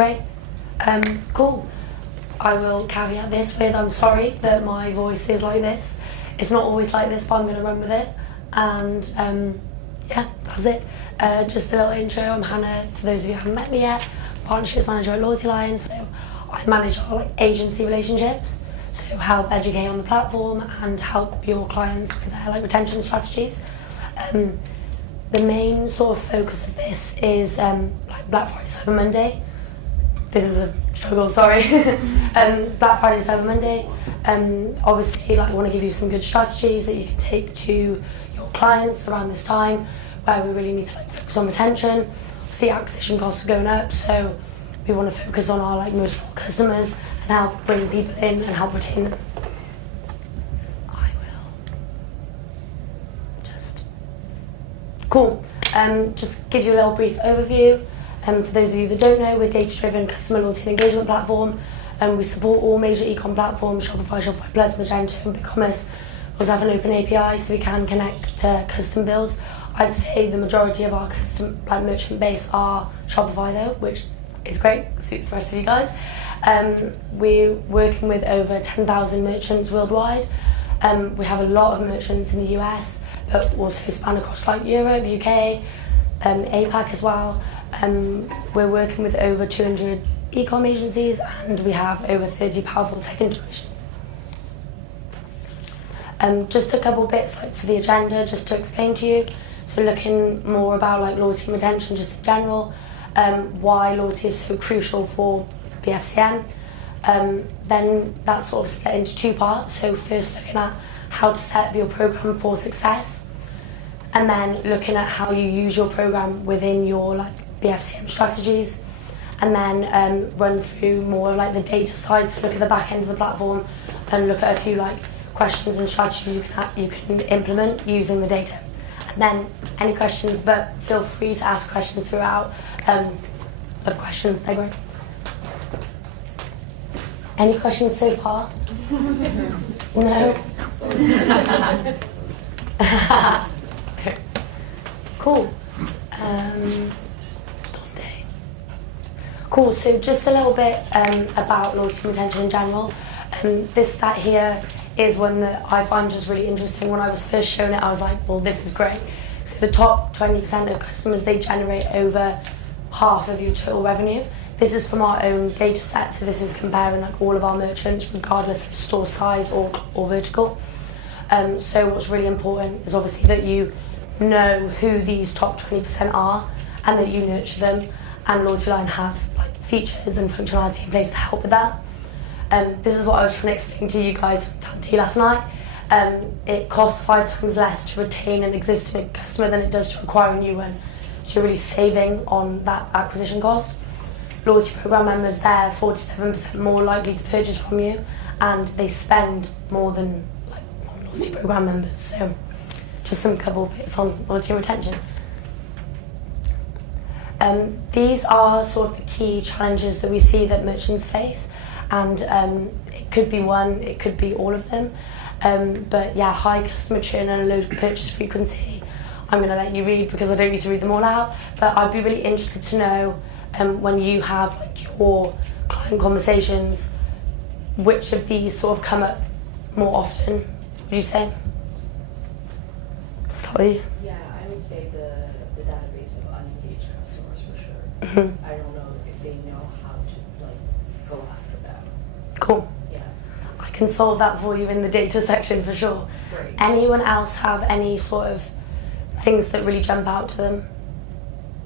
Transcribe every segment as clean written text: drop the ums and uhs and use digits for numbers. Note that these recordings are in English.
Great. Cool. I will caveat this with, I'm sorry that my voice is like this. It's not always like this, but I'm going to run with it. And yeah, that's it. Just a little intro. I'm Hannah, for those of you who haven't met me yet. Partnerships manager at LoyaltyLion. So I manage our agency relationships. So help educate on the platform and help your clients with their retention strategies. The main sort of focus of this is Black Friday, Cyber Monday. This is a struggle, sorry. Black Friday, Cyber Monday. Obviously, I want to give you some good strategies that you can take to your clients around this time, where we really need to focus on retention. The acquisition costs are going up, so we want to focus on our most loyal customers and help bring people in and help retain them. I will just cool. Just give you a little brief overview. For those of you that don't know, we're a data-driven customer loyalty and engagement platform. We support all major e-com platforms: Shopify, Shopify Plus, Magento, and BigCommerce. We also have an open API, so we can connect to custom builds. I'd say the majority of our custom merchant base are Shopify though, which is great, suits the rest of you guys. We're working with over 10,000 merchants worldwide. We have a lot of merchants in the US, but also span across Europe, UK, APAC as well. We're working with over 200 e-com agencies, and we have over 30 powerful tech integrations. Just a couple bits for the agenda, just to explain to you. So looking more about loyalty and retention just in general, why loyalty is so crucial for BFCM. Then that's sort of split into two parts. So first looking at how to set up your program for success, and then looking at how you use your program within your BFCM strategies, and then run through more of the data side, to look at the back end of the platform and look at a few questions and strategies you can implement using the data. And then any questions, but feel free to ask questions throughout. Of questions, they're great. Any questions so far? No? Cool. Cool, so just a little bit about loyalty and retention in general. This stat here is one that I find just really interesting. When I was first shown it, I was like, well, this is great. So the top 20% of customers, they generate over half of your total revenue. This is from our own data set, so this is comparing all of our merchants, regardless of store size or vertical. So what's really important is obviously that you know who these top 20% are and that you nurture them, and LoyaltyLion has features and functionality in place to help with that. This is what I was trying to explain to you guys last night. It costs 5 times less to retain an existing customer than it does to acquire a new one. So you're really saving on that acquisition cost. Loyalty program members, they're 47% more likely to purchase from you, and they spend more than non-loyalty program members. So just some couple bits on loyalty and retention. These are sort of the key challenges that we see that merchants face, and it could be one, it could be all of them. But yeah, high customer churn and low purchase frequency. I'm going to let you read because I don't need to read them all out, but I'd be really interested to know when you have your client conversations, which of these sort of come up more often, would you say? Start with you. Yeah, I would say the database of unengaged customers for sure. Mm-hmm. I don't know if they know how to go after them. Cool. Yeah. I can solve that for you in the data section for sure. Great. Anyone else have any sort of things that really jump out to them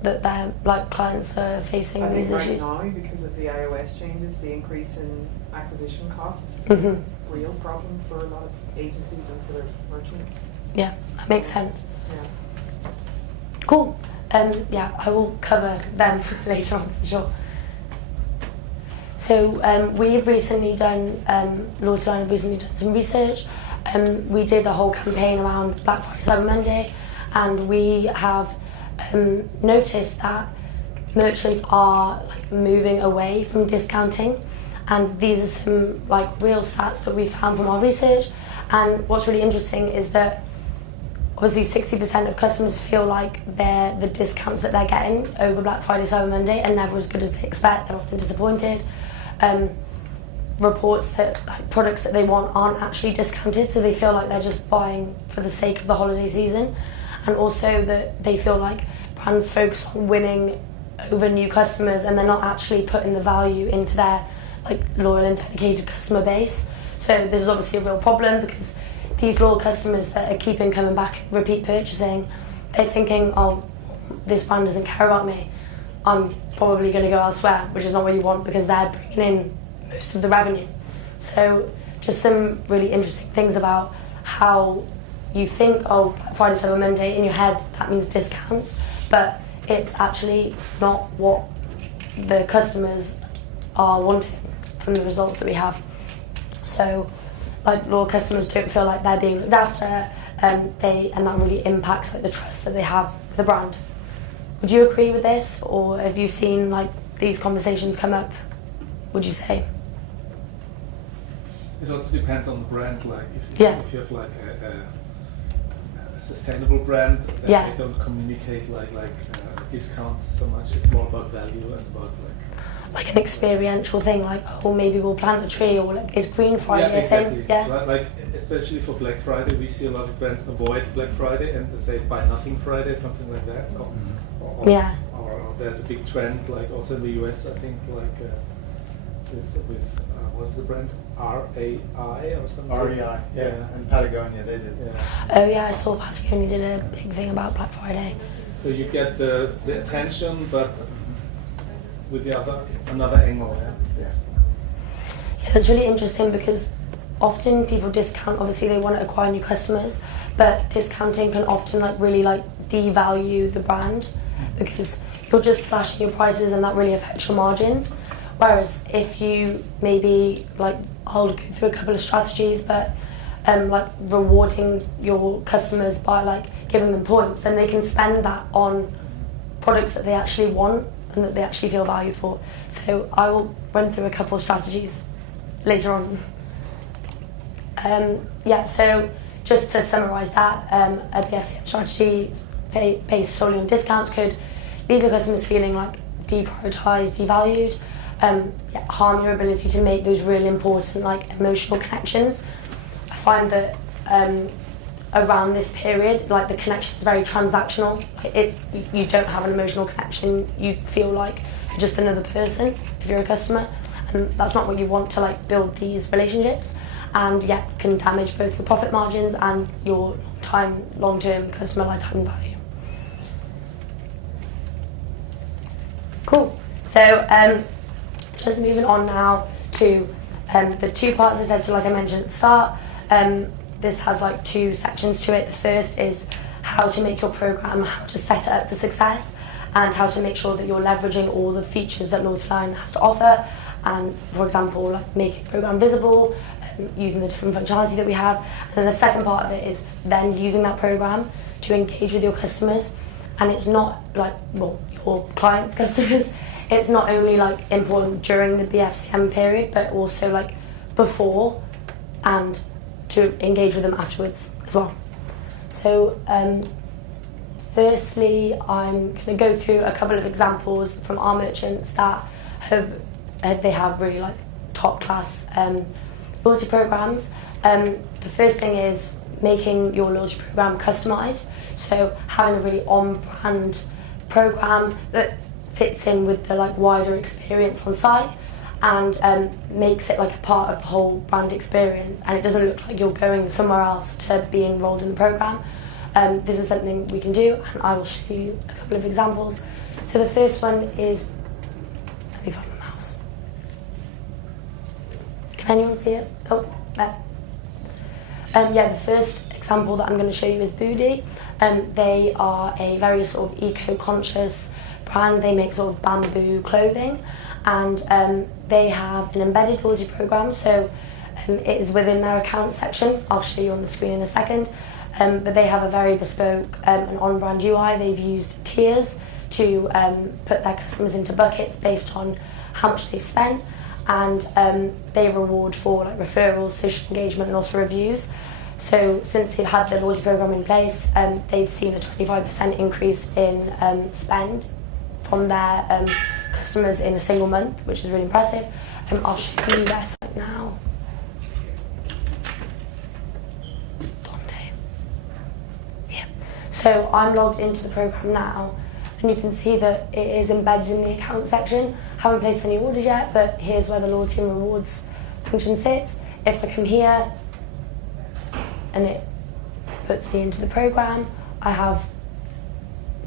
that their clients are facing these issues? Right now, because of the iOS changes, the increase in acquisition costs is Mm-hmm. a real problem for a lot of agencies and for their merchants. Yeah, that makes sense. Yeah. Cool. Yeah, I will cover them later on for sure. So we've recently done, LoyaltyLion have recently done some research. We did a whole campaign around Black Friday, Cyber Monday, and we have noticed that merchants are moving away from discounting, and these are some real stats that we found from our research. And what's really interesting is that obviously 60% of customers feel like the discounts that they're getting over Black Friday, Cyber Monday are never as good as they expect. They're often disappointed. Reports that like, products that they want aren't actually discounted, so they feel like they're just buying for the sake of the holiday season. And also that they feel like brands focus on winning over new customers and they're not actually putting the value into their like loyal and dedicated customer base. So this is obviously a real problem because these loyal customers that are keeping coming back and repeat purchasing, they're thinking, oh, this brand doesn't care about me, I'm probably going to go elsewhere, which is not what you want because they're bringing in most of the revenue. So just some really interesting things about how you think, oh, Black Friday, Cyber Monday, in your head that means discounts, but it's actually not what the customers are wanting from the results that we have. So like loyal customers don't feel like they're being looked after, and that really impacts like the trust that they have with the brand. Would you agree with this, or have you seen like these conversations come up, would you say? It also depends on the brand. Like if you have like a sustainable brand, then they don't communicate like discounts so much. It's more about value and about like an experiential thing, like oh maybe we'll plant a tree, or like is Green Friday a thing? Yeah. Like especially for Black Friday, we see a lot of brands avoid Black Friday and they say buy nothing Friday, something like that. Or there's a big trend, like also in the US, I think, like with what's the brand? RAI or something? REI, yeah. And Patagonia, they did. Yeah. Oh yeah, I saw Patagonia did a big thing about Black Friday. So you get the attention, but with another angle. Yeah, that's really interesting because often people discount. Obviously, they want to acquire new customers, but discounting can often like really like devalue the brand because you're just slashing your prices, and that really affects your margins. Whereas if you maybe like, I'll go through a couple of strategies, but like rewarding your customers by like giving them points, then they can spend that on products that they actually want and that they actually feel valued for. So I will run through a couple of strategies later on. So just to summarise that, a BFCM strategy based solely on discounts could leave your customers feeling like deprioritised, devalued, harm your ability to make those really important like emotional connections. I find that around this period, like the connection is very transactional. You don't have an emotional connection. You feel like you're just another person if you're a customer, and that's not what you want to like build these relationships. And can damage both your profit margins and your long-term customer lifetime value. Cool. So just moving on now to the two parts I said. So like I mentioned at the start, this has like two sections to it. The first is how to make your program, how to set it up for success, and how to make sure that you're leveraging all the features that LoyaltyLion has to offer. And for example, like making the program visible, using the different functionality that we have. And then the second part of it is then using that program to engage with your customers. And it's not like, well, your clients' customers. It's not only like important during the BFCM period, but also like before and to engage with them afterwards as well. So firstly, I'm going to go through a couple of examples from our merchants that have really like top class loyalty programs. The first thing is making your loyalty program customized. So having a really on-brand program that fits in with the like wider experience on site and makes it like a part of the whole brand experience, and it doesn't look like you're going somewhere else to be enrolled in the program. This is something we can do, and I will show you a couple of examples. So the first one is, let me find my mouse. Can anyone see it? Oh, there. The first example that I'm going to show you is Booty. They are a very sort of eco-conscious brand. They make sort of bamboo clothing, and they have an embedded loyalty program. So it is within their account section. I'll show you on the screen in a second. But they have a very bespoke and on-brand UI. They've used tiers to put their customers into buckets based on how much they spent, and they reward for like referrals, social engagement, and also reviews. So since they've had the loyalty program in place, they've seen a 25% increase in spend from their customers in a single month, which is really impressive. I'll show you their site now. Yeah. So I'm logged into the program now, and you can see that it is embedded in the account section. Haven't placed any orders yet, but here's where the loyalty and rewards function sits. If I come here, and it puts me into the program, I have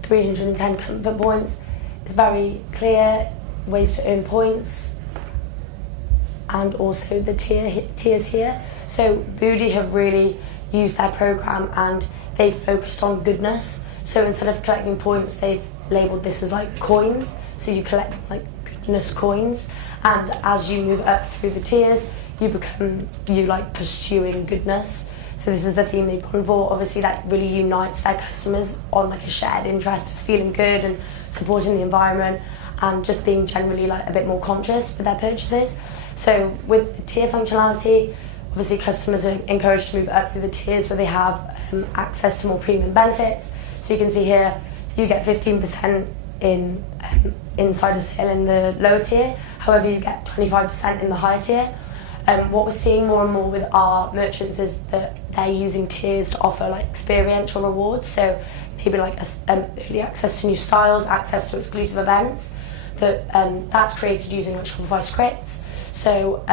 310 comfort points. It's very clear ways to earn points, and also the tiers here. So Booty have really used their program and they've focused on goodness. So instead of collecting points, they've labelled this as like coins. So you collect like goodness coins, and as you move up through the tiers, you like pursuing goodness. So this is the theme they've gone for. Obviously that really unites their customers on like a shared interest of feeling good and supporting the environment and just being generally like a bit more conscious with their purchases. So with the tier functionality, obviously customers are encouraged to move up through the tiers where they have access to more premium benefits. So you can see here, you get 15% in insider sale in the lower tier, however you get 25% in the higher tier. What we're seeing more and more with our merchants is that they're using tiers to offer like experiential rewards, so maybe like early access to new styles, access to exclusive events. That's created using like Shopify scripts. So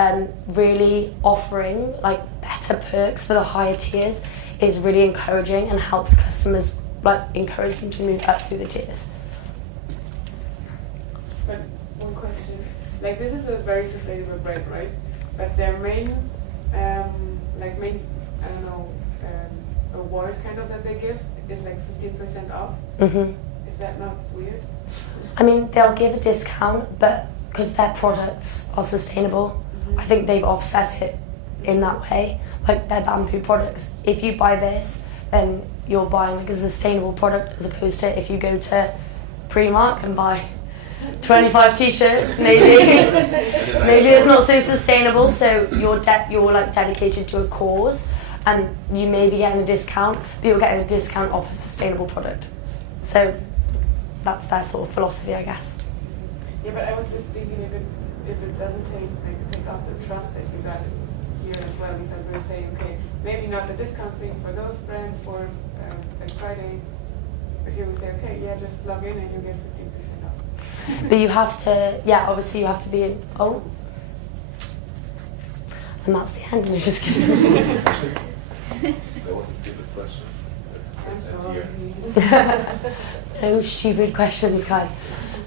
really offering like better perks for the higher tiers is really encouraging and helps customers like encourage them to move up through the tiers. But one question, like this is a very sustainable brand, right? But their main, award kind of that they give is like 15% off. Mm-hmm. Is that not weird? I mean, they'll give a discount, but because their products are sustainable, I think they've offset it in that way. Like their bamboo products, if you buy this, then you're buying like a sustainable product, as opposed to if you go to Primark and buy 25 t-shirts, maybe it's not so sustainable. So you're like dedicated to a cause, and you may be getting a discount, but you're getting a discount off a sustainable product. So that's their sort of philosophy, I guess. Yeah, but I was just thinking if it doesn't take off the trust that you got here as well, because we're saying, okay, maybe not the discount thing for those brands for like Friday, but here we say, okay, yeah, just log in and you get 15% off. But you have to, obviously you have to be in, and that's the end. No, just kidding. That was a stupid question. I'm sorry. No stupid questions, guys.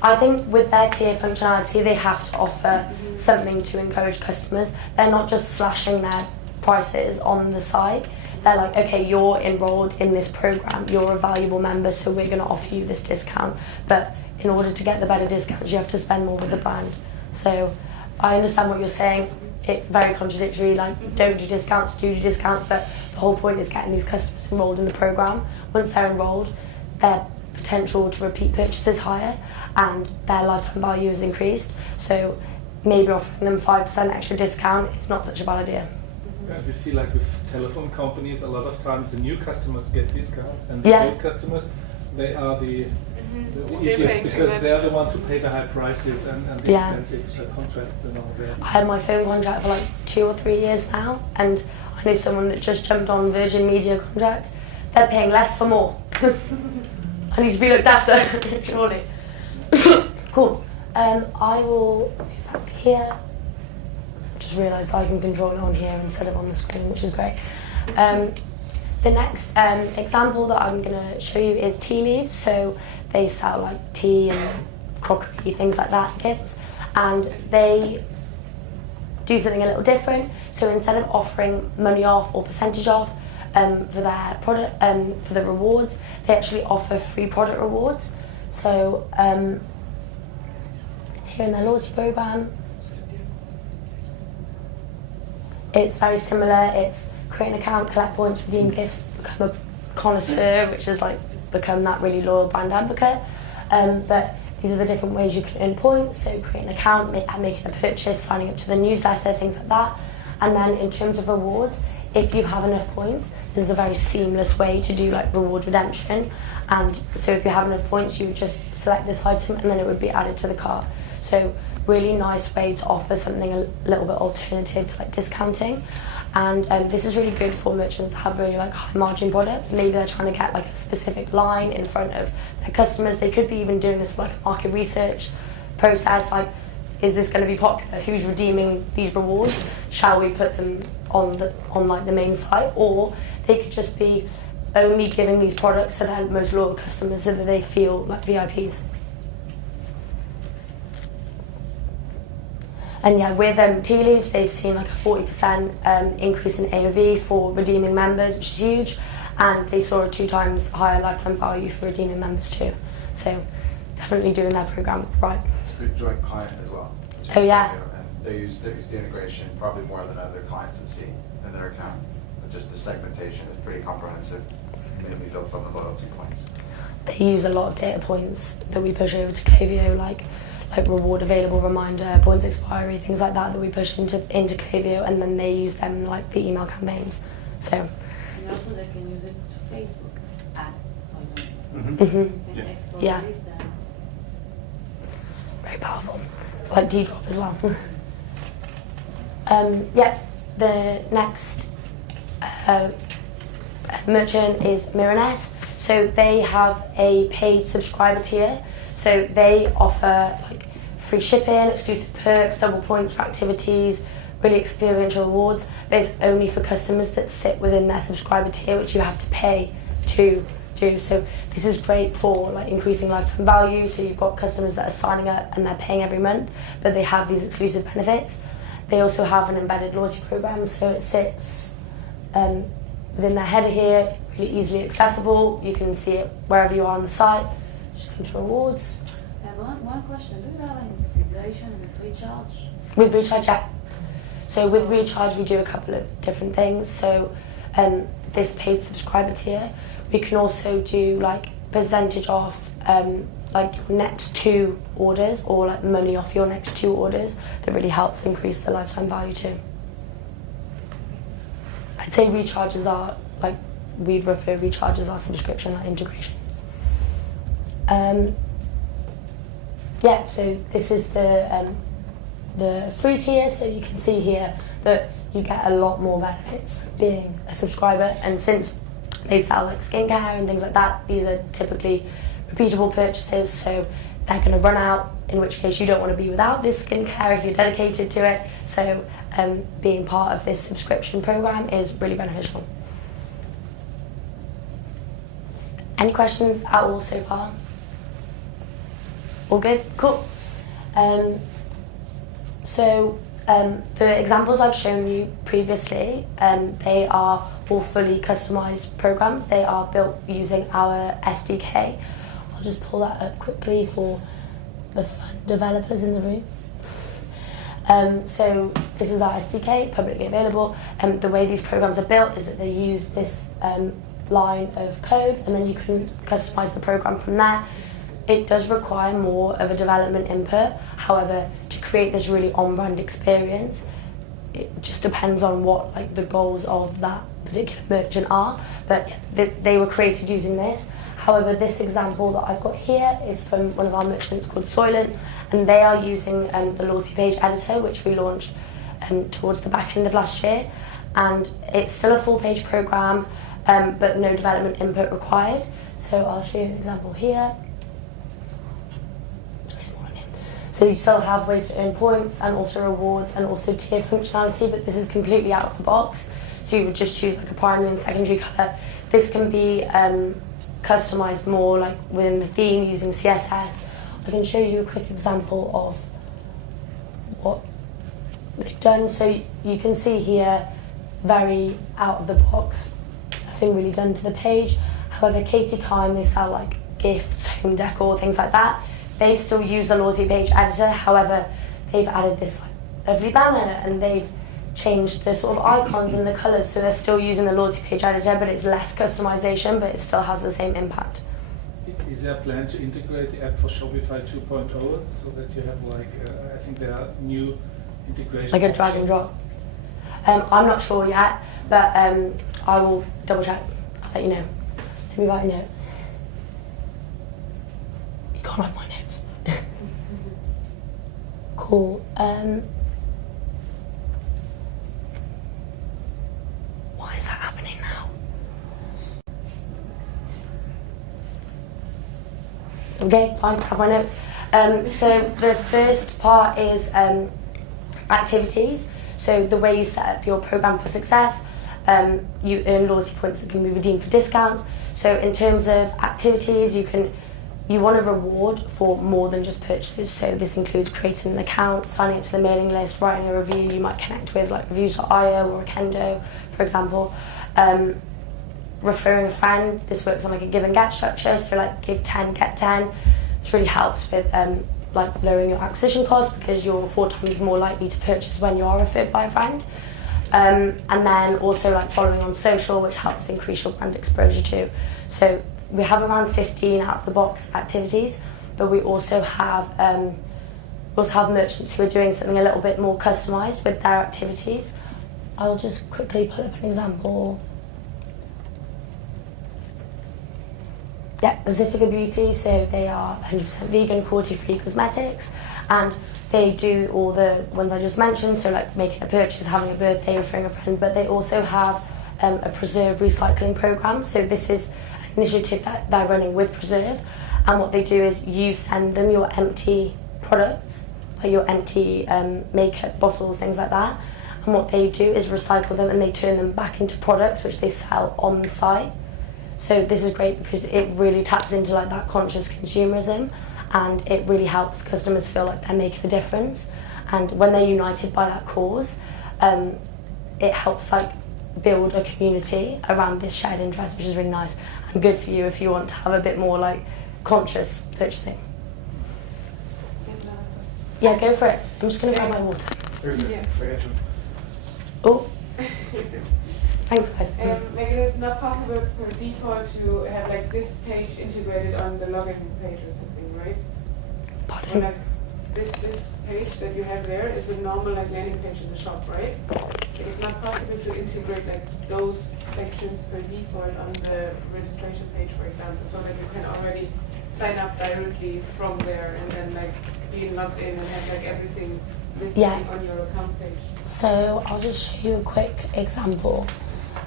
I think with their tier functionality, they have to offer something to encourage customers. They're not just slashing their prices on the side. They're like, okay, you're enrolled in this program, you're a valuable member, so we're going to offer you this discount. But in order to get the better discounts, you have to spend more with the brand. So I understand what you're saying. It's very contradictory, like don't do discounts, do discounts, but the whole point is getting these customers enrolled in the program. Once they're enrolled, their potential to repeat purchase is higher and their lifetime value is increased. So maybe offering them 5% extra discount is not such a bad idea. And you see, like with telephone companies, a lot of times the new customers get discounts, and the old customers, they are the idiots, because they are the ones who pay the high prices and the expensive contracts and all that. I had my phone contract for like 2 or 3 years now, and I know someone that just jumped on Virgin Media contract. They're paying less for more. I need to be looked after, surely. Cool. I will move back here. Just realised I can control it on here instead of on the screen, which is great. The next example that I'm going to show you is tea leaves. So they sell like tea and crockery, things like that, gifts, and they do something a little different. So instead of offering money off or percentage off for their product, for the rewards, they actually offer free product rewards. So here in their loyalty program, it's very similar. It's create an account, collect points, redeem gifts, become a connoisseur, which is like become that really loyal brand advocate. But these are the different ways you can earn points. So create an account, making a purchase, signing up to the newsletter, things like that. And then in terms of rewards, if you have enough points, this is a very seamless way to do like reward redemption. And so if you have enough points, you would just select this item and then it would be added to the cart. So really nice way to offer something a little bit alternative to like discounting. And this is really good for merchants that have really like high margin products. Maybe they're trying to get like a specific line in front of their customers. They could be even doing this like a market research process, like, is this going to be popular? Who's redeeming these rewards? Shall we put them on like the main site? Or they could just be only giving these products to their most loyal customers so that they feel like VIPs. And yeah, with tea leaves, they've seen like a 40% increase in AOV for redeeming members, which is huge, and they saw a 2 times higher lifetime value for redeeming members too. So definitely doing their program right. It's a good joint client as well. Oh yeah. And they use the integration probably more than other clients have seen in their account. But just the segmentation is pretty comprehensive, mainly built on the loyalty points. They use a lot of data points that we push over to Klaviyo, like reward available reminder, points expiry, things like that we push into Klaviyo, and then they use them in like the email campaigns. So. And also they can use it to Facebook ad, for example. Mm-hmm. You can export this then. Very powerful. Like D-drop as well. Yeah, the next merchant is Miraness. So they have a paid subscriber tier. So they offer like free shipping, exclusive perks, double points for activities, really experiential rewards, but it's only for customers that sit within their subscriber tier, which you have to pay to do. So this is great for like increasing lifetime value. So you've got customers that are signing up and they're paying every month, but they have these exclusive benefits. They also have an embedded loyalty program, so it sits within their header here, really easily accessible. You can see it wherever you are on the site. Just come to rewards. One question, do you have any integration with recharge? With recharge, yeah. So with recharge, we do a couple of different things. So this paid subscriber tier, we can also do like percentage off like your next 2 orders, or like money off your next 2 orders. That really helps increase the lifetime value too. I'd say recharges are like, we refer recharge as our subscription like integration. Yeah, so this is the free tier, so you can see here that you get a lot more benefits for being a subscriber, and since they sell like skincare and things like that, these are typically repeatable purchases, so they're going to run out, in which case you don't want to be without this skincare if you're dedicated to it, so being part of this subscription program is really beneficial. Any questions at all so far? All good? Cool. So the examples I've shown you previously, they are all fully customized programs. They are built using our SDK. I'll just pull that up quickly for the fun developers in the room. So this is our SDK, publicly available. The way these programs are built is that they use this line of code, and then you can customize the program from there. It does require more of a development input. However, to create this really on-brand experience, it just depends on what like the goals of that particular merchant are. But they were created using this. However, this example that I've got here is from one of our merchants called Soylent, and they are using the loyalty page editor, which we launched towards the back end of last year. And it's still a full page program, but no development input required. So I'll show you an example here. So you still have ways to earn points and also rewards and also tier functionality, but this is completely out of the box. So you would just choose like a primary and secondary colour. This can be customized more like within the theme using CSS. I can show you a quick example of what they've done. So you can see here, very out of the box, nothing really done to the page. However, Katie Kime, they sell like gifts, home decor, things like that. They still use the loyalty page editor. However, they've added this like lovely banner and they've changed the sort of icons and the colours, so they're still using the loyalty page editor, but it's less customization, but it still has the same impact. Is there a plan to integrate the app for Shopify 2.0 so that you have like, I think there are new integration Like a drag and drop? I'm not sure yet, but I will double check. I'll let you know. Let me write a note. You can't have my notes. Cool. Why is that happening now? Okay, fine, have my notes. So the first part is activities. So the way you set up your program for success, you earn loyalty points that can be redeemed for discounts. So in terms of activities, you want a reward for more than just purchases. So this includes creating an account, signing up to the mailing list, writing a review. You might connect with like reviews.io or Kendo, for example. Referring a friend, this works on like a give and get structure, so like give 10, get 10. This really helps with like lowering your acquisition costs because you're 4 times more likely to purchase when you are referred by a friend. And then also like following on social, which helps increase your brand exposure too. So we have around 15 out of the box activities, but we also have merchants who are doing something a little bit more customized with their activities. I'll just quickly pull up an example. Yeah, Pacifica Beauty, so they are 100% vegan, cruelty-free cosmetics, and they do all the ones I just mentioned, so like making a purchase, having a birthday, referring a friend, but they also have a Preserve recycling program. So this is an initiative that they're running with Preserve, and what they do is you send them your empty products, like your empty makeup bottles, things like that, and what they do is recycle them and they turn them back into products which they sell on the site. So this is great because it really taps into like that conscious consumerism, and it really helps customers feel like they're making a difference. And when they're united by that cause, it helps like build a community around this shared interest, which is really nice and good for you if you want to have a bit more like conscious purchasing. Yeah, go for it. I'm just going to grab my water. Yeah. Oh. Thanks, guys. Maybe it's not possible per default to have like this page integrated on the login page or something, right? Or Pardon? like this page that you have there is a normal like landing page in the shop, right? It's not possible to integrate like those sections per default on the registration page, for example, so that you can already sign up directly from there and then like being logged in and have like everything listed on your account page. So I'll just show you a quick example.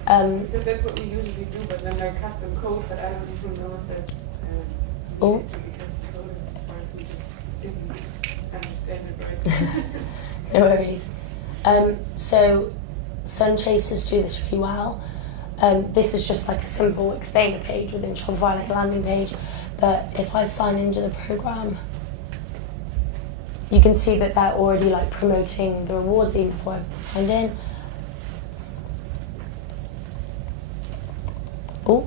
Because that's what we usually do, but then like custom code, but I don't even know if that's needed to be custom coded, or if we just didn't understand it right. No worries. So Sun Chasers do this really well. This is just like a simple explainer page within Shopify, like a landing page. But if I sign into the program, you can see that they're already like promoting the rewards even before I've signed in. Oh.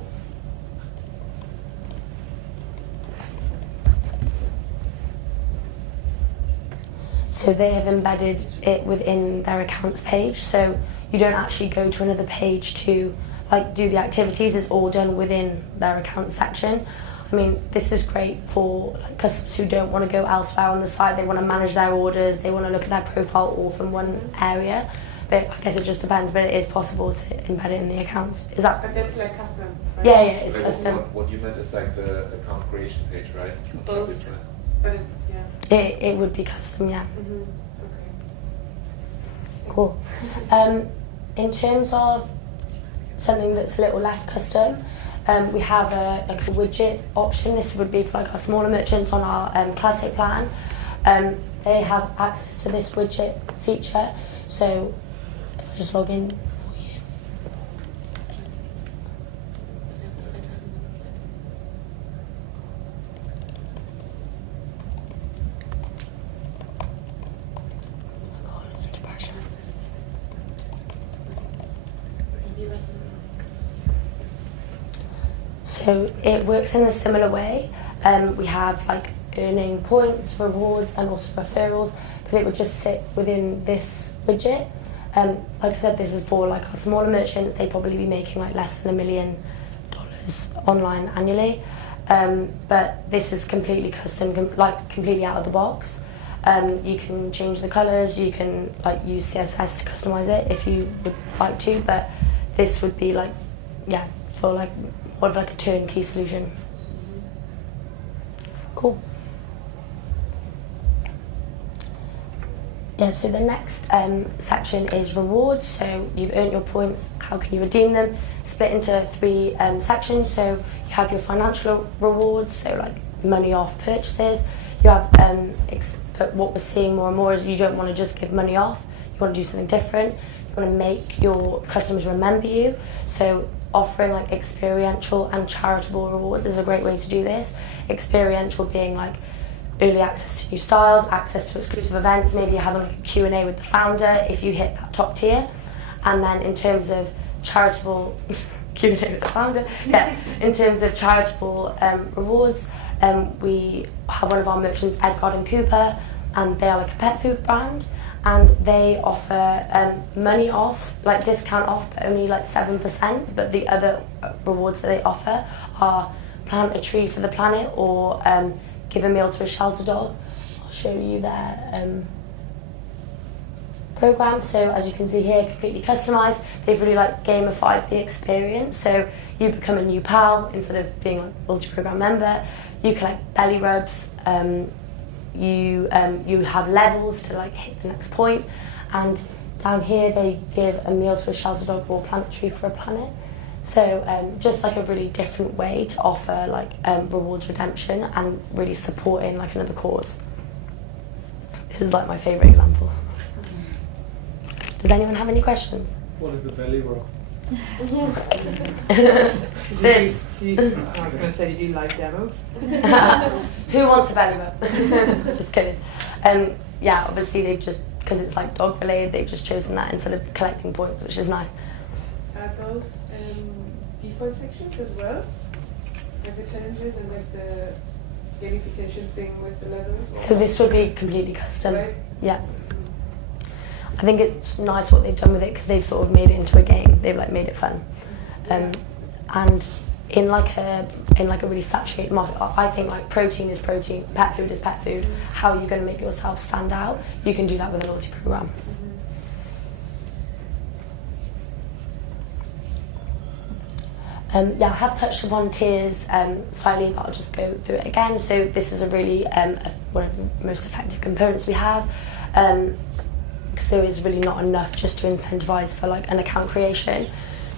So they have embedded it within their accounts page, so you don't actually go to another page to like do the activities. It's all done within their account section. I mean, this is great for like, customers who don't want to go elsewhere on the site. They want to manage their orders, they want to look at their profile all from one area. But I guess it just depends, but it is possible to embed it in the accounts. Is that? But that's like custom, right? Yeah, it's Wait, custom. what you meant is like the account creation page, right? Both. Which one? But it's, yeah. It would be custom, yeah. Mm-hmm. Okay. Cool. In terms of something that's a little less custom, we have like a widget option. This would be for like our smaller merchants on our classic plan. They have access to this widget feature. So if I just log in for you. So it works in a similar way. We have like earning points, rewards, and also referrals, but it would just sit within this widget. Like I said, this is for like our smaller merchants. They'd probably be making like less than $1 million online annually. But this is completely custom, like completely out of the box. You can change the colors, you can like use CSS to customize it if you would like to, but this would be like, yeah, for like more of like a turnkey solution. Cool. Yeah, so the next section is rewards. So you've earned your points, how can you redeem them? Split into 3 sections. So you have your financial rewards, so like money off purchases. You have, but what we're seeing more and more is you don't want to just give money off, you want to do something different. You want to make your customers remember you. So offering like experiential and charitable rewards is a great way to do this. Experiential being like early access to new styles, access to exclusive events, maybe you're having like a Q&A with the founder if you hit that top tier. And then in terms of charitable, Q&A with the founder, yeah, in terms of charitable rewards, we have one of our merchants, Edgard and Cooper, and they are like a pet food brand, and they offer money off, like discount off, but only like 7%, but the other rewards that they offer are plant a tree for the planet or give a meal to a shelter dog. I'll show you their program. So as you can see here, completely customized. They've really like gamified the experience. So you become a new pal instead of being a loyalty program member. You collect belly rubs. You have levels to like hit the next point. And down here they give a meal to a shelter dog or plant a tree for a planet. So just like a really different way to offer like rewards redemption and really supporting like another cause. This is like my favourite example. Does anyone have any questions? What is the belly rub? This. I was going to say, do you like demos? Who wants a belly rub? Just kidding. Yeah, obviously they've just, because it's like dog related, they've just chosen that instead of collecting points, which is nice. Are those default sections as well? Like the challenges and like the gamification thing with the levels? So this would be completely custom. Right. Yeah. I think it's nice what they've done with it because they've sort of made it into a game. They've like made it fun. And in like a really saturated market, I think like protein is protein, pet food is pet food. How are you going to make yourself stand out? You can do that with a loyalty program. Yeah, I have touched upon tiers slightly, but I'll just go through it again. So this is a really one of the most effective components we have. Because there is really not enough just to incentivize for like an account creation.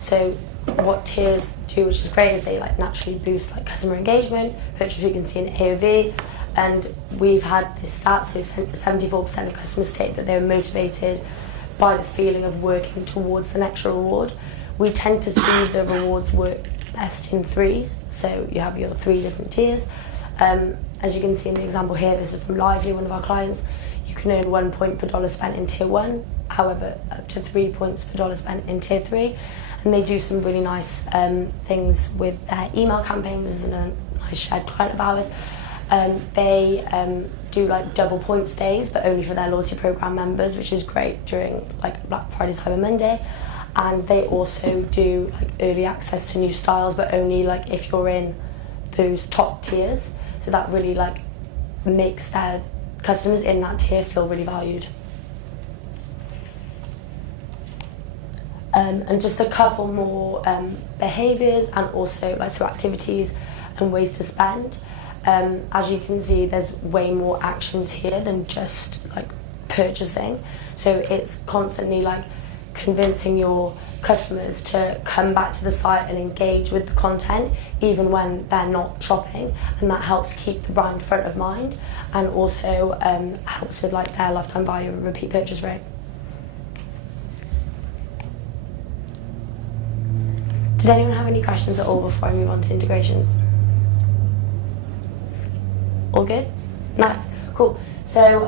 So what tiers do, which is great, is they like naturally boost like customer engagement, purchase frequency and AOV. And we've had this stat, so 74% of customers state that they were motivated by the feeling of working towards the next reward. We tend to see the rewards work best in 3s, so you have your 3 different tiers. As you can see in the example here, this is from Lively, one of our clients. You can earn 1 point per dollar spent in tier 1, however, up to 3 points per dollar spent in tier 3. And they do some really nice things with their email campaigns. This is a nice shared client of ours. They do like double points days, but only for their loyalty program members, which is great during like Black Friday, Cyber Monday. And they also do like early access to new styles, but only like if you're in those top tiers. So that really like makes their customers in that tier feel really valued. And just a couple more behaviours and also like so activities and ways to spend. As you can see, there's way more actions here than just like purchasing. So it's constantly like convincing your customers to come back to the site and engage with the content even when they're not shopping, and that helps keep the brand front of mind and also helps with like their lifetime value and repeat purchase rate. Does anyone have any questions at all before I move on to integrations? All good? Nice, cool. So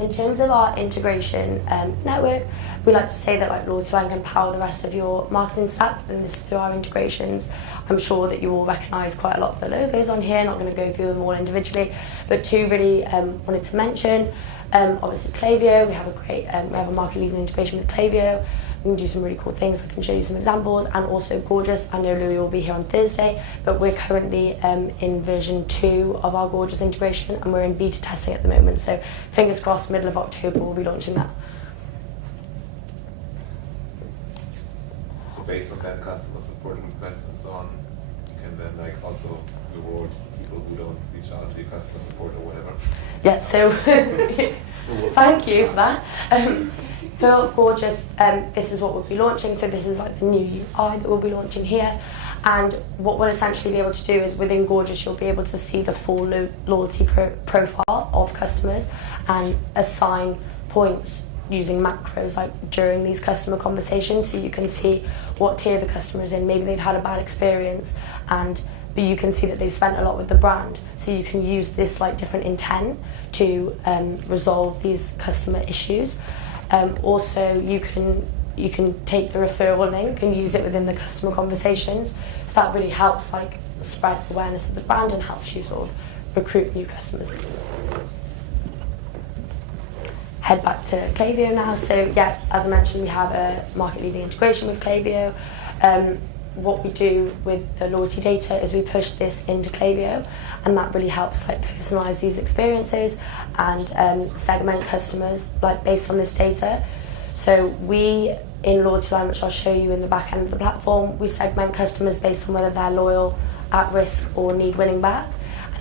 in terms of our integration network, we like to say that like LoyaltyLion can power the rest of your marketing stack, and this is through our integrations. I'm sure that you all recognise quite a lot of the logos on here, not going to go through them all individually, but 2 really wanted to mention. Obviously Klaviyo, we have a market leading integration with Klaviyo. We can do some really cool things. I can show you some examples, and also Gorgeous. I know Louis will be here on Thursday, but we're currently in version 2 of our Gorgeous integration, and we're in beta testing at the moment. So fingers crossed, middle of October we'll be launching that. based on that customer support requests and so on, you can then like also reward people who don't reach out to your customer support or whatever. Yeah, so thank you for that. For Gorgeous, this is what we'll be launching. So this is like the new UI that we'll be launching here. And what we'll essentially be able to do is within Gorgeous, you'll be able to see the full loyalty profile of customers and assign points using macros like during these customer conversations, so you can see what tier the customer is in. Maybe they've had a bad experience, but you can see that they've spent a lot with the brand, so you can use this like different intent to resolve these customer issues. Also, you can take the referral link and use it within the customer conversations, so that really helps like spread awareness of the brand and helps you sort of recruit new customers. Head back to Klaviyo now. So yeah, as I mentioned, we have a market-leading integration with Klaviyo. What we do with the loyalty data is we push this into Klaviyo, and that really helps like personalize these experiences and segment customers like based on this data. So we in LoyaltyLion, which I'll show you in the back end of the platform, we segment customers based on whether they're loyal, at risk, or need winning back.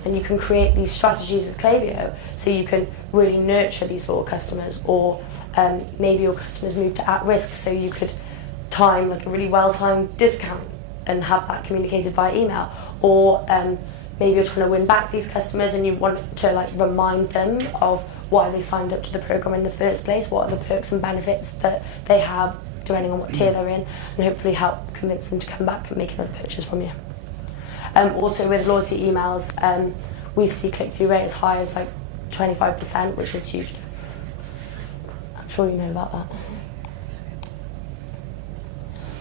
And you can create these strategies with Klaviyo, so you can really nurture these loyal customers, or maybe your customers move to at risk, so you could time like a really well-timed discount and have that communicated via email. Or maybe you're trying to win back these customers and you want to like remind them of why they signed up to the program in the first place, what are the perks and benefits that they have depending on what tier they're in, and hopefully help convince them to come back and make another purchase from you. Also with loyalty emails, we see click-through rate as high as like 25%, which is huge. I'm sure you know about that.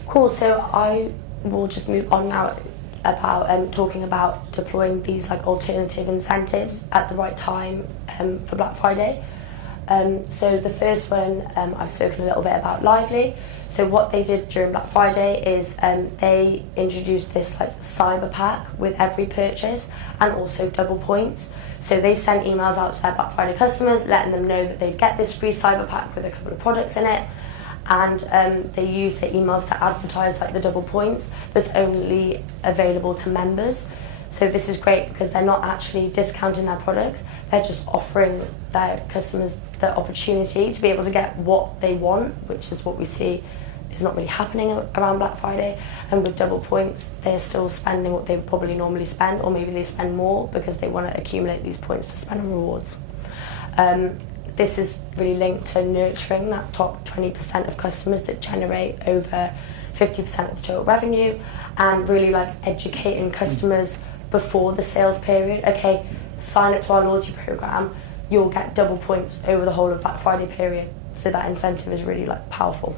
Cool, so I will just move on now about talking about deploying these like alternative incentives at the right time for Black Friday. So the first one, I've spoken a little bit about Lively. So what they did during Black Friday is they introduced this like cyber pack with every purchase and also double points. So they sent emails out to their Black Friday customers letting them know that they'd get this free cyber pack with a couple of products in it, and they used their emails to advertise like the double points that's only available to members. So this is great because they're not actually discounting their products, they're just offering their customers the opportunity to be able to get what they want, which is what we see is not really happening around Black Friday. And with double points, they're still spending what they would probably normally spend, or maybe they spend more because they want to accumulate these points to spend on rewards. This is really linked to nurturing that top 20% of customers that generate over 50% of the total revenue, and really like educating customers before the sales period. Okay, sign up to our loyalty program, you'll get double points over the whole of Black Friday period. So that incentive is really like powerful.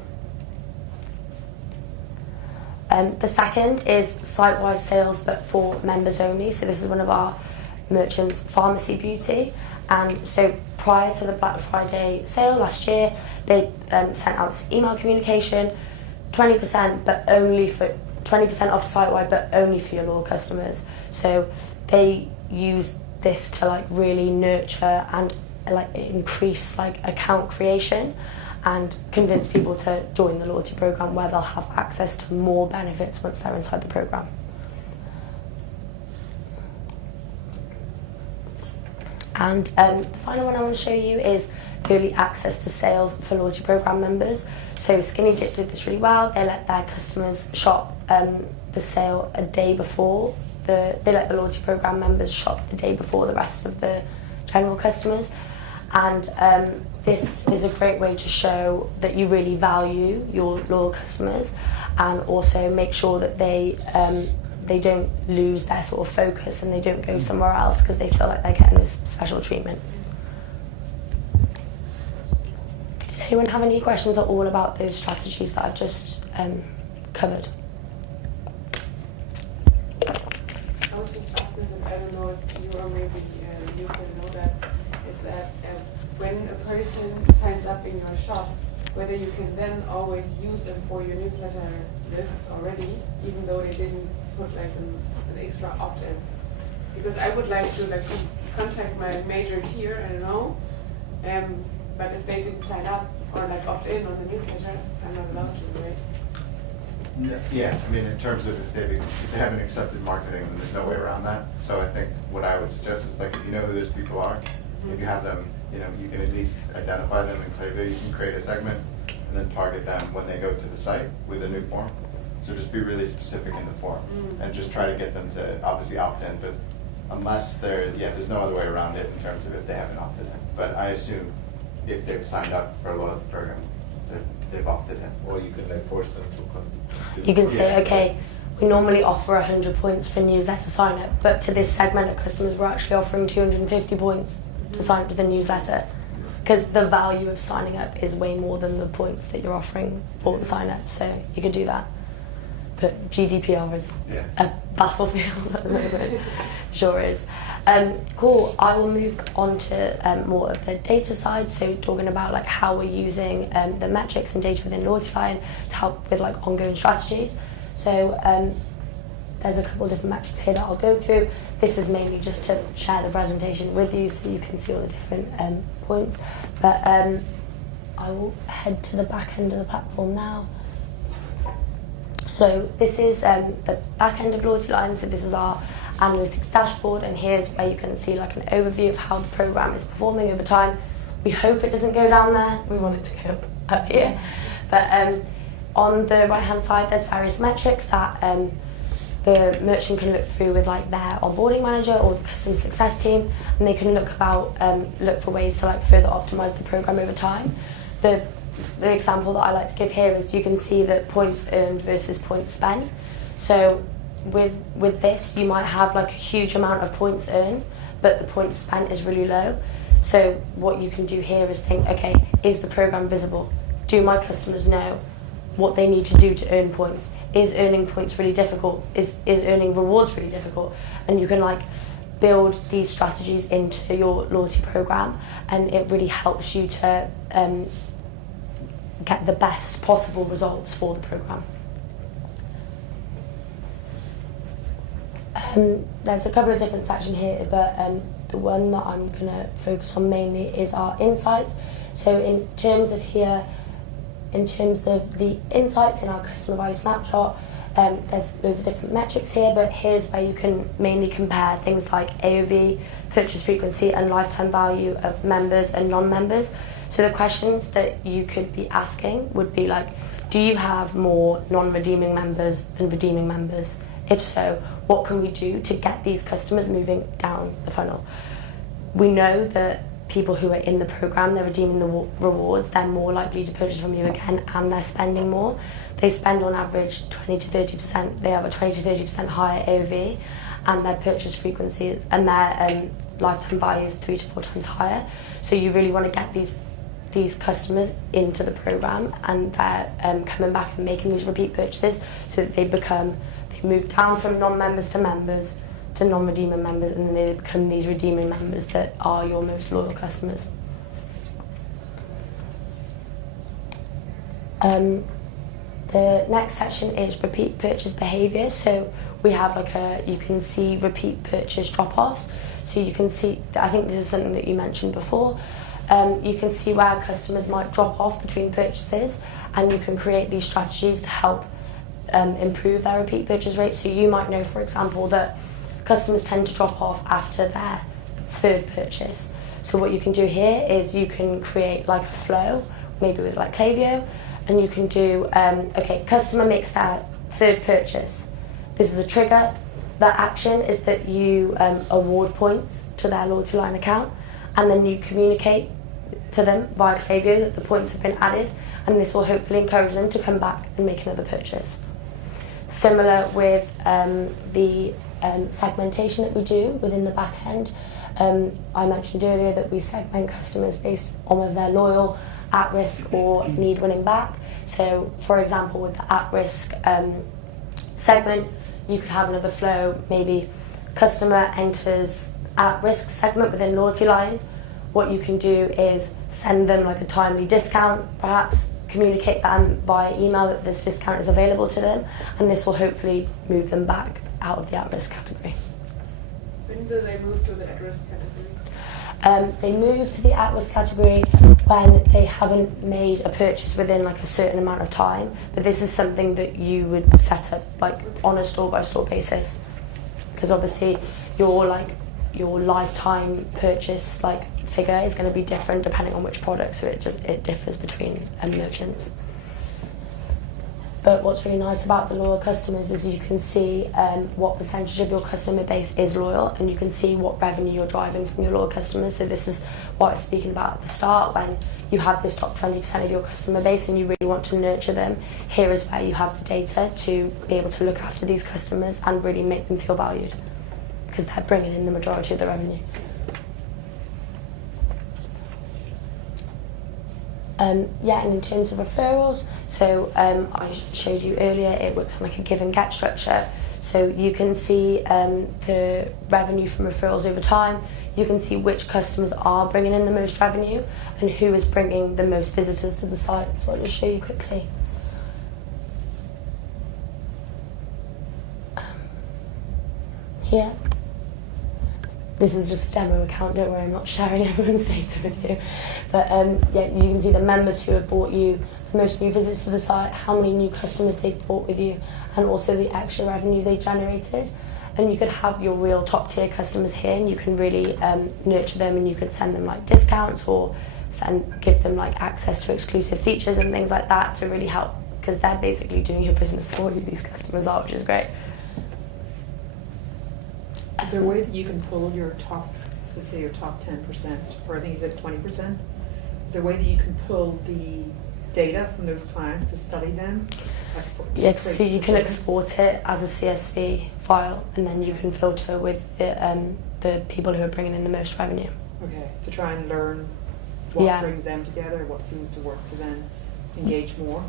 The second is site-wide sales, but for members only. So this is one of our merchants, Pharmacy Beauty. And so prior to the Black Friday sale last year, they sent out this email communication, 20%, but only for 20% off site-wide, but only for your loyal customers. So they use this to like really nurture and like increase like account creation and convince people to join the loyalty program, where they'll have access to more benefits once they're inside the program. And the final one I want to show you is early access to sales for loyalty program members. So Skinny Dip did this really well. They let their customers shop the sale a day before. They let the loyalty program members shop the day before the rest of the general customers. And this is a great way to show that you really value your loyal customers, and also make sure that they don't lose their sort of focus and they don't go somewhere else because they feel like they're getting this special treatment. Did anyone have any questions at all about those strategies that I've just covered? I was just asking, and I don't know if you or maybe you can know that, is that when a person signs up in your shop, whether you can then always use them for your newsletter lists already, even though they didn't put like an extra opt-in. Because I would like to like contact my major tier, I don't know, but if they didn't sign up or like opt in on the newsletter, I'm not allowed to, right? Yeah, I mean, in terms of if they haven't accepted marketing, then there's no way around that. So I think what I would suggest is like, if you know who those people are, if you have them, you know, you can at least identify them in Klaviyo. You can create a segment and then target them when they go to the site with a new form. So just be really specific in the forms and just try to get them to obviously opt in. But unless there's no other way around it in terms of if they haven't opted in. But I assume if they've signed up for a loyalty program, that they've opted in. Or you can like force them to come. You can say, Yeah. okay, we normally offer 100 points for newsletter sign up, but to this segment of customers, we're actually offering 250 points to sign up to the newsletter. Because the value of signing up is way more than the points that you're offering for the sign up. So you could do that. But GDPR is a battlefield at the moment. Sure is. Cool. I will move on to more of the data side. So talking about like how we're using the metrics and data within LoyaltyLion to help with like ongoing strategies. So there's a couple of different metrics here that I'll go through. This is mainly just to share the presentation with you so you can see all the different points. But I will head to the back end of the platform now. So this is the back end of LoyaltyLion. So this is our analytics dashboard, and here's where you can see like an overview of how the program is performing over time. We hope it doesn't go down there. We want it to go up here. But on the right hand side, there's various metrics that the merchant can look through with like their onboarding manager or the customer success team, and they can look for ways to like further optimize the program over time. The example that I like to give here is you can see the points earned versus points spent. So with this, you might have like a huge amount of points earned, but the points spent is really low. So what you can do here is think, okay, is the program visible? Do my customers know what they need to do to earn points? Is earning points really difficult? Is earning rewards really difficult? And you can like build these strategies into your loyalty program, and it really helps you to get the best possible results for the program. There's a couple of different sections here, but the one that I'm going to focus on mainly is our insights. So in terms of the insights in our customer value snapshot, there's loads of different metrics here, but here's where you can mainly compare things like AOV, purchase frequency, and lifetime value of members and non-members. So the questions that you could be asking would be like, do you have more non-redeeming members than redeeming members? If so, what can we do to get these customers moving down the funnel? We know that people who are in the program, they're redeeming the rewards, they're more likely to purchase from you again, and they're spending more. They spend on average 20 to 30%, they have a 20 to 30% higher AOV, and their purchase frequency and their lifetime value is 3 to 4 times higher. So you really want to get these customers into the program, and they're coming back and making these repeat purchases, so that they move down from non-members to members to non-redeeming members, and then they become these redeeming members that are your most loyal customers. The next section is repeat purchase behaviour. So we have you can see repeat purchase drop-offs. So you can see, I think this is something that you mentioned before, you can see where customers might drop off between purchases, and you can create these strategies to help improve their repeat purchase rate. So you might know, for example, that customers tend to drop off after their third purchase. So what you can do here is you can create like a flow, maybe with like Klaviyo, and you can do, okay, customer makes their third purchase. This is a trigger. That action is that you award points to their LoyaltyLion account, and then you communicate to them via Klaviyo that the points have been added, and this will hopefully encourage them to come back and make another purchase. Similar with the segmentation that we do within the back end. I mentioned earlier that we segment customers based on whether they're loyal, at risk, or need winning back. So for example, with the at risk segment, you could have another flow, maybe customer enters at risk segment within LoyaltyLion. What you can do is send them like a timely discount, perhaps communicate them via email that this discount is available to them, and this will hopefully move them back out of the at risk category. When do they move to the at-risk They move to the at-risk category when they haven't made a purchase within like a certain amount of time, but this is something that you would set up like on a store-by-store basis, because obviously your lifetime purchase like figure is going to be different depending on which product, so it differs between merchants. But what's really nice about the loyal customers is you can see what percentage of your customer base is loyal, and you can see what revenue you're driving from your loyal customers. So this is what I was speaking about at the start, when you have this top 20% of your customer base and you really want to nurture them. Here is where you have the data to be able to look after these customers and really make them feel valued, because they're bringing in the majority of the revenue. And in terms of referrals, so I showed you earlier, it works on like a give and get structure. So you can see the revenue from referrals over time. You can see which customers are bringing in the most revenue and who is bringing the most visitors to the site. So I'll just show you quickly. Here. This is just a demo account, don't worry, I'm not sharing everyone's data with you. But you can see the members who have bought you, the most new visits to the site, how many new customers they've bought with you, and also the extra revenue they generated. And you could have your real top tier customers here, and you can really nurture them, and you could send them like discounts or give them like access to exclusive features and things like that to really help, because they're basically doing your business for you, these customers are, which is great. Is there a way that you can pull your top, so let's say your top 10%, or I think you said 20%? Is there a way that you can pull the data from those clients to study them? So you can export it as a CSV file, and then you can filter with the people who are bringing in the most revenue. Okay, to try and learn what brings them together, what seems to work to then engage more.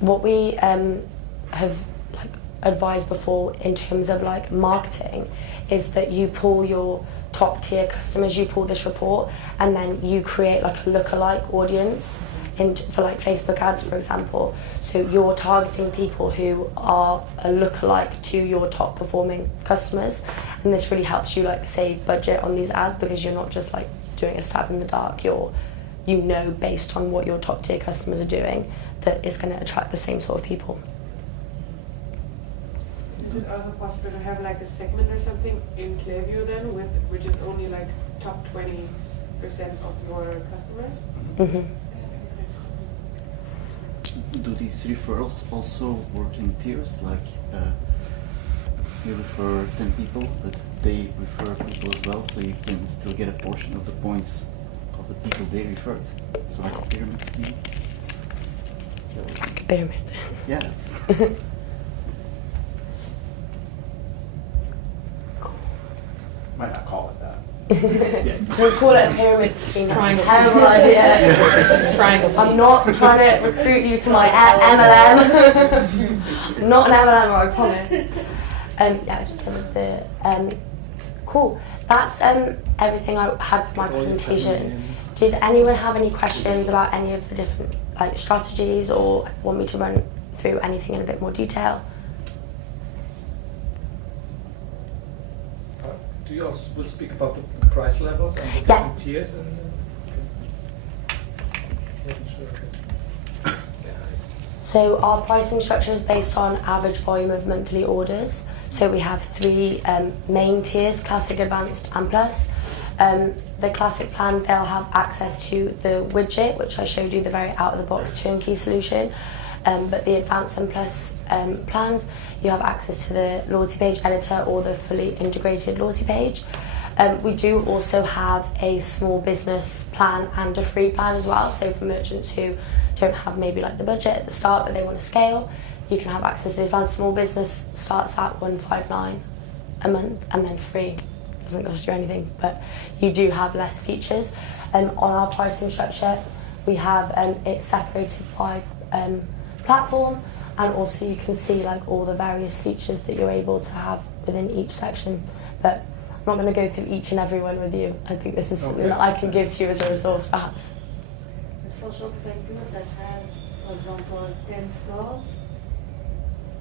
What we have like advised before in terms of like marketing is that you pull your top tier customers, you pull this report, and then you create like a lookalike audience for like Facebook ads, for example. So you're targeting people who are a lookalike to your top performing customers, and this really helps you like save budget on these ads, because you're not just like doing a stab in the dark. You know based on what your top tier customers are doing that it's going to attract the same sort of people. Is it also possible to have like a segment or something in Klaviyo then, which is only like top 20% of your customers? Mm-hmm. Do these referrals also work in tiers? Like you refer 10 people, but they refer people as well, so you can still get a portion of the points of the people they referred. So like a pyramid scheme. Pyramid. Yes. Might not call it that. Don't call it a pyramid scheme, that's Triangle. a terrible idea. Triangle scheme. I'm not trying to recruit you to my MLM. I'm not an MLM, I promise. Just with the cool. That's everything I had for my presentation. Did anyone have any questions about any of the different like strategies, or want me to run through anything in a bit more detail? Do you also will speak about the price levels and the different tiers? And So our pricing structure is based on average volume of monthly orders. So we have three main tiers: Classic, Advanced and Plus. The Classic plan, they'll have access to the widget, which I showed you, the very out-of-the-box turnkey solution. But the Advanced and Plus plans, you have access to the loyalty page editor or the fully integrated loyalty page. We do also have a small business plan and a free plan as well. So for merchants who don't have maybe like the budget at the start, but they want to scale, you can have access to the Advanced Small Business. Starts at $159 a month, and then free. Doesn't cost you anything, but you do have less features. On our pricing structure, we have it separated by platform, and also you can see like all the various features that you're able to have within each section. But I'm not going to go through each and every one with you. I think this is something that I can give to you as a resource, perhaps. For Shopify Plus, that has, for example, 10 stores.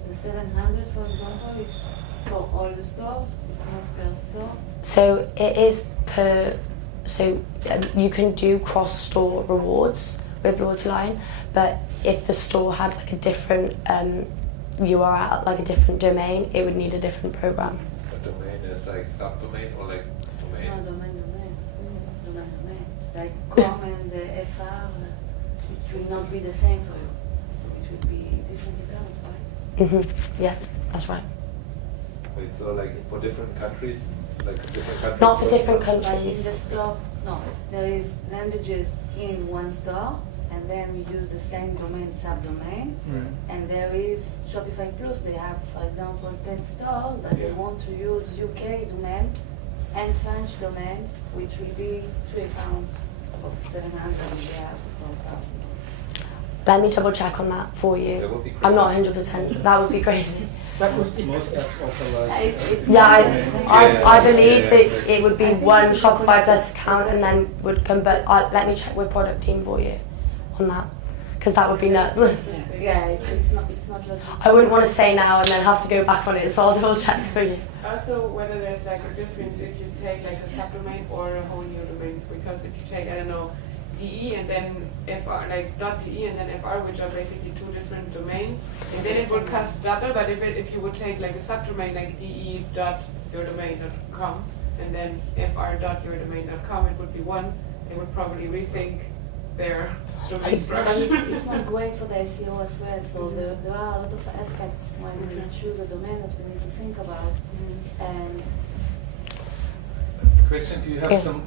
The 700, for example, it's for all the stores. It's not per store. So it is per so you can do cross-store rewards with LoyaltyLion, but if the store had like a different URL, like a different domain, it would need a different program. A domain is like subdomain or like domain? No, domain. Like com and the FR, it will not be the same for you. So it will be different account, right? Yeah, that's right. Wait, so like for different countries, like different countries? Not for different Like in countries. the store, no, there is languages in one store, and then we use the same domain, subdomain. And there is Shopify Plus, they have, for example, 10 stores, but they Yeah. want to use UK domain and French domain, which will be 3 accounts of 700 we have. Let me double check on that for you. That would be I'm not crazy. 100%. That would be crazy. Most apps offer like. It's Yeah, I believe Yeah. that it would be I think one it's Shopify Plus Shopify. account and then would come, but let me check with product team for you on that, because that would be nuts. Yeah, it's not logical. I wouldn't want to say now and then have to go back on it, so I'll double check for you. Also, whether there's like a difference if you take like a subdomain or a whole new domain, because if you take, I don't know, DE and then FR, like .de and then FR, which are basically 2 different domains, and then it would cost double, but if you would take like a subdomain like de.yourdomain.com and then fr.yourdomain.com, it would be one, they would probably rethink their domain But structure. it's not great for the SEO as well, so there are a lot of aspects when we can choose a domain that we need to think about. And Christian, do you have Yeah. some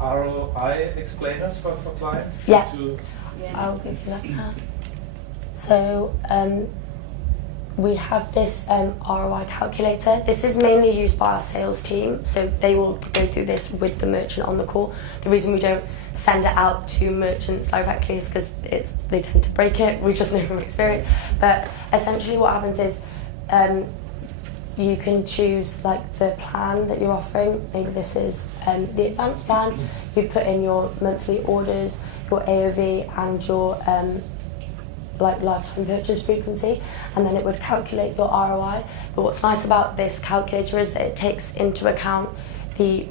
ROI explainers for clients? Yeah. yeah. I'll give you that now. So we have this ROI calculator. This is mainly used by our sales team, so they will go through this with the merchant on the call. The reason we don't send it out to merchants directly is because they tend to break it. We just know from experience. But essentially what happens is you can choose like the plan that you're offering. Maybe this is the advanced plan. You put in your monthly orders, your AOV and your like lifetime purchase frequency, and then it would calculate your ROI. But what's nice about this calculator is that it takes into account the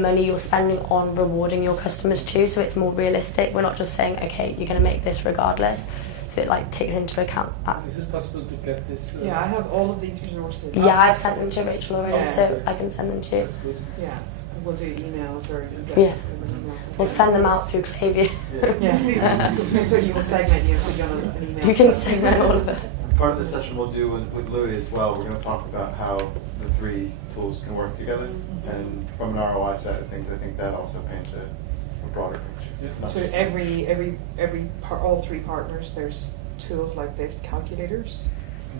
money you're spending on rewarding your customers too, so it's more realistic. We're not just saying, okay, you're going to make this regardless. So it like takes into account that. Is it possible to get this? Yeah, I have all of these resources. Yeah, I've sent them to Rachel already, Yeah. so I can send them to you. That's good. Yeah, we'll do emails or you get Yeah. it in the email. We'll send them out through Klaviyo. Yeah, you will segment you, put you on an email. You can segment all of it. Part of the session we'll do with Louis as well, we're going to talk about how the 3 tools can work together. And from an ROI side of things, I think that also paints a broader picture. Yeah. Not So just all 3 partners, there's tools like this, calculators.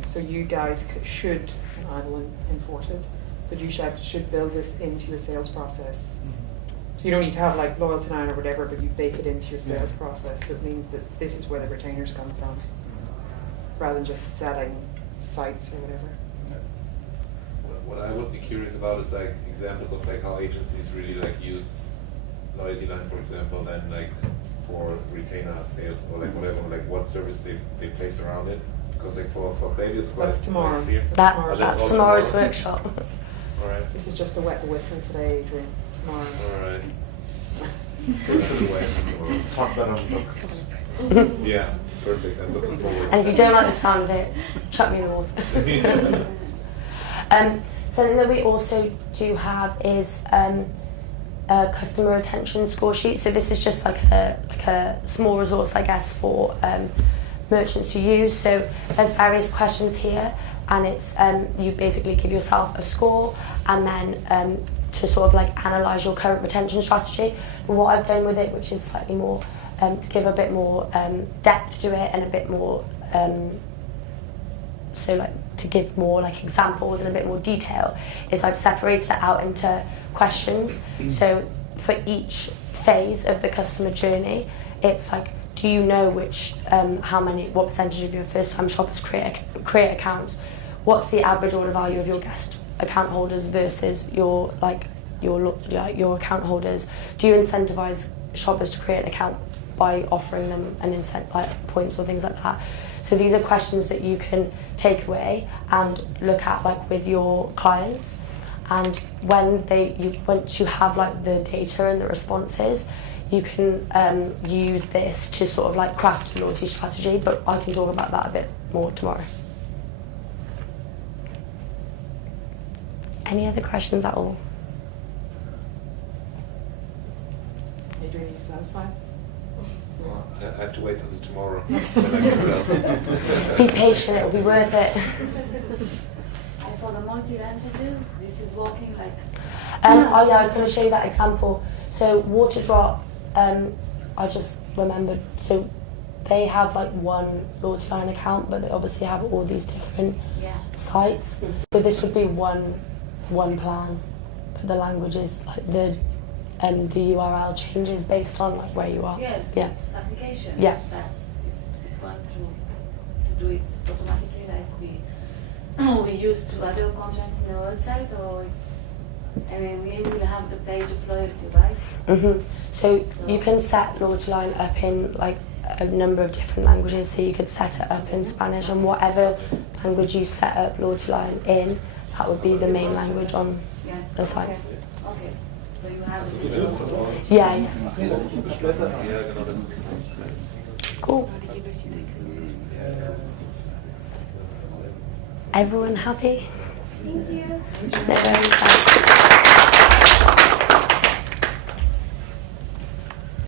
So you guys should, and I will enforce it, but you should build this into your sales process. So you don't need to have like LoyaltyLion or whatever, but you bake it into your sales Yeah. process. So it means that this is where the retainers come from, rather than just selling sites or whatever. What I would be curious about is like examples of like how agencies really like use LoyaltyLion, for example, then like for retainer sales or like whatever, like what service they place around it. Because like for Klaviyo it's quite That's tomorrow. quite clear. That, Tomorrow's that's all tomorrow's tomorrow. workshop. All right. This is just to wet the whistle today, Adrian. Tomorrow's. All right. So that's the way. talk about it on the book. Yeah, perfect. I'm looking forward. And if you don't like the sound of it, chuck me in the water. Something that we also do have is a customer retention score sheet. So this is just like a small resource, I guess, for merchants to use. So there's various questions here, and it's you basically give yourself a score, and then to sort of like analyse your current retention strategy. But what I've done with it, which is slightly more to give a bit more depth to it and a bit more so like to give more like examples and a bit more detail, is I've separated it out into questions. So for each phase of the customer journey, it's like, do you know what percentage of your first time shoppers create accounts? What's the average order value of your guest account holders versus your account holders? Do you incentivize shoppers to create an account by offering them an incentive, like points or things like that? So these are questions that you can take away and look at like with your clients. and once you have like the data and the responses, you can use this to sort of like craft a loyalty strategy, but I can talk about that a bit more tomorrow. Any other questions at all? Adrian, are you satisfied? Well, I have to wait until tomorrow. Then I can tell. Be patient, it'll be worth it. And for the multi-languages, this is working like. Oh yeah, I was going to show you that example. So Waterdrop, I just remembered, so they have like one LoyaltyLion account, but they obviously have all these different sites. So this would be one plan for the languages, like the URL changes based on like where you are. Yeah, it's application. Yeah. It's going to do it automatically like we used to other content in our website, or we will have the page of loyalty, right? So you can set LoyaltyLion up in like a number of different languages. So you could set it up in Spanish, and whatever language you set up LoyaltyLion in, that would be the main language on the site. Okay. So you have Yeah. Cool. Everyone happy? Thank you. No worries.